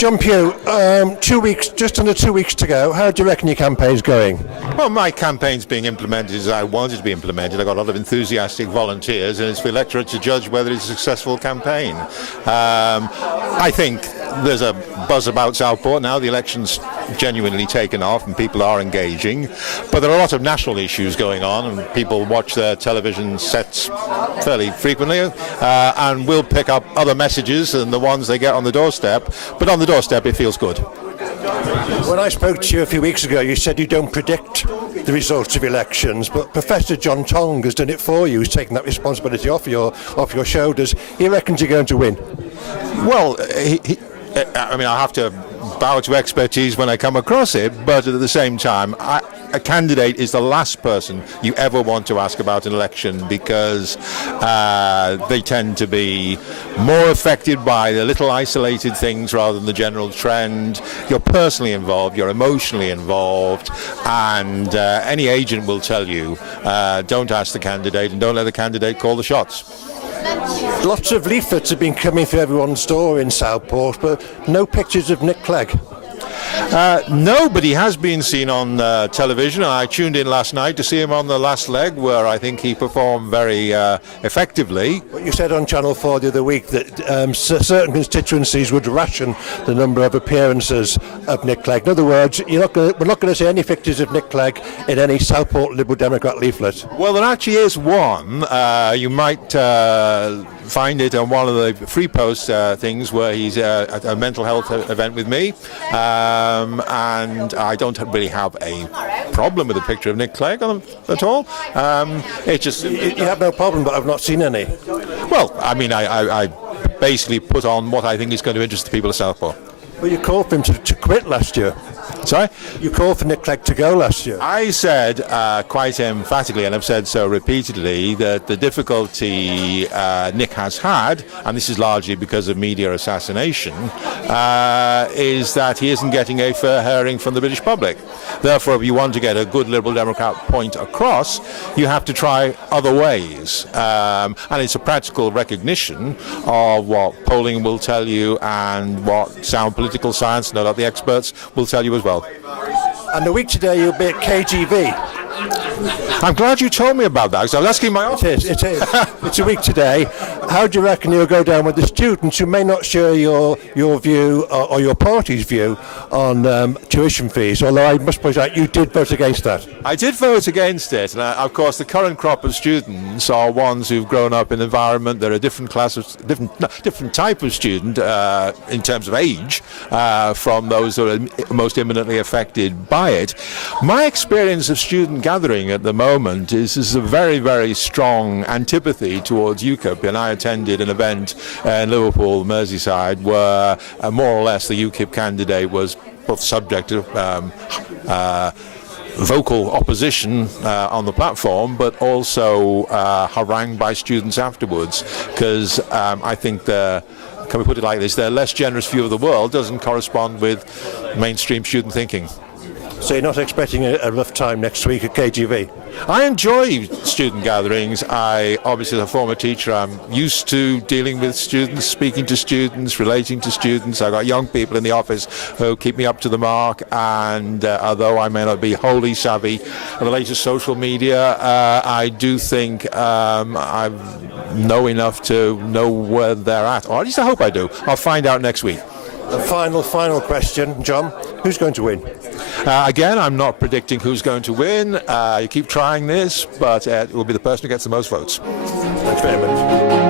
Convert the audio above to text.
John Pugh, just under 2 weeks to go. How do you reckon your campaign's going? Well, my campaign's being implemented as I wanted to be implemented. I've got a lot of enthusiastic volunteers, and it's for the electorate to judge whether it's a successful campaign. I think there's a buzz about Southport now. The election's genuinely taken off and people are engaging. But there are a lot of national issues going on, and people watch their television sets fairly frequently and will pick up other messages than the ones they get on the doorstep. But on the doorstep, it feels good. When I spoke to you a few weeks ago, you said you don't predict the results of elections, but Professor John Tong has done it for you. He's taken that responsibility off your shoulders. He reckons you're going to win. Well, I have to bow to expertise when I come across it, but at the same time, a candidate is the last person you ever want to ask about an election, because they tend to be more affected by the little isolated things rather than the general trend. You're personally involved, you're emotionally involved, and any agent will tell you, don't ask the candidate and don't let the candidate call the shots. Lots of leaflets have been coming through everyone's door in Southport, but no pictures of Nick Clegg. No, but he has been seen on television. I tuned in last night to see him on the last leg, where I think he performed very effectively. But you said on Channel 4 the other week that certain constituencies would ration the number of appearances of Nick Clegg. In other words, we're not going to see any pictures of Nick Clegg in any Southport Liberal Democrat leaflet. Well, there actually is one. You might find it on one of the free post things where he's at a mental health event with me. And I don't really have a problem with a picture of Nick Clegg at all. It's just... You have no problem, but I've not seen any. Well, I basically put on what I think is going to interest the people of Southport. Well, you called for him to quit last year. Sorry? You called for Nick Clegg to go last year. I said quite emphatically, and I've said so repeatedly, that the difficulty Nick has had, and this is largely because of media assassination, is that he isn't getting a fair hearing from the British public. Therefore, if you want to get a good Liberal Democrat point across, you have to try other ways. And it's a practical recognition of what polling will tell you and what sound political science, no doubt the experts, will tell you as well. And a week today you'll be at KGV. I'm glad you told me about that, because I was asking my office. It is. It's a week today. How do you reckon you'll go down with the students who may not share your view or your party's view on tuition fees? Although I must point out you did vote against that. I did vote against it, and of course the current crop of students are ones who've grown up in an environment. They're a different class of different type of student in terms of age from those who are most imminently affected by it. My experience of student gathering at the moment is a very, very strong antipathy towards UKIP, and I attended an event in Liverpool, Merseyside, where more or less the UKIP candidate was both subject to vocal opposition on the platform, but also harangued by students afterwards, because I think can we put it like this, their less generous view of the world doesn't correspond with mainstream student thinking. So you're not expecting a rough time next week at KGV? I enjoy student gatherings. Obviously, as a former teacher, I'm used to dealing with students, speaking to students, relating to students. I've got young people in the office who keep me up to the mark, and although I may not be wholly savvy in the latest social media, I do think I know enough to know where they're at, or at least I hope I do. I'll find out next week. The final question, John. Who's going to win? Again, I'm not predicting who's going to win. You keep trying this, but it will be the person who gets the most votes. Thanks very much.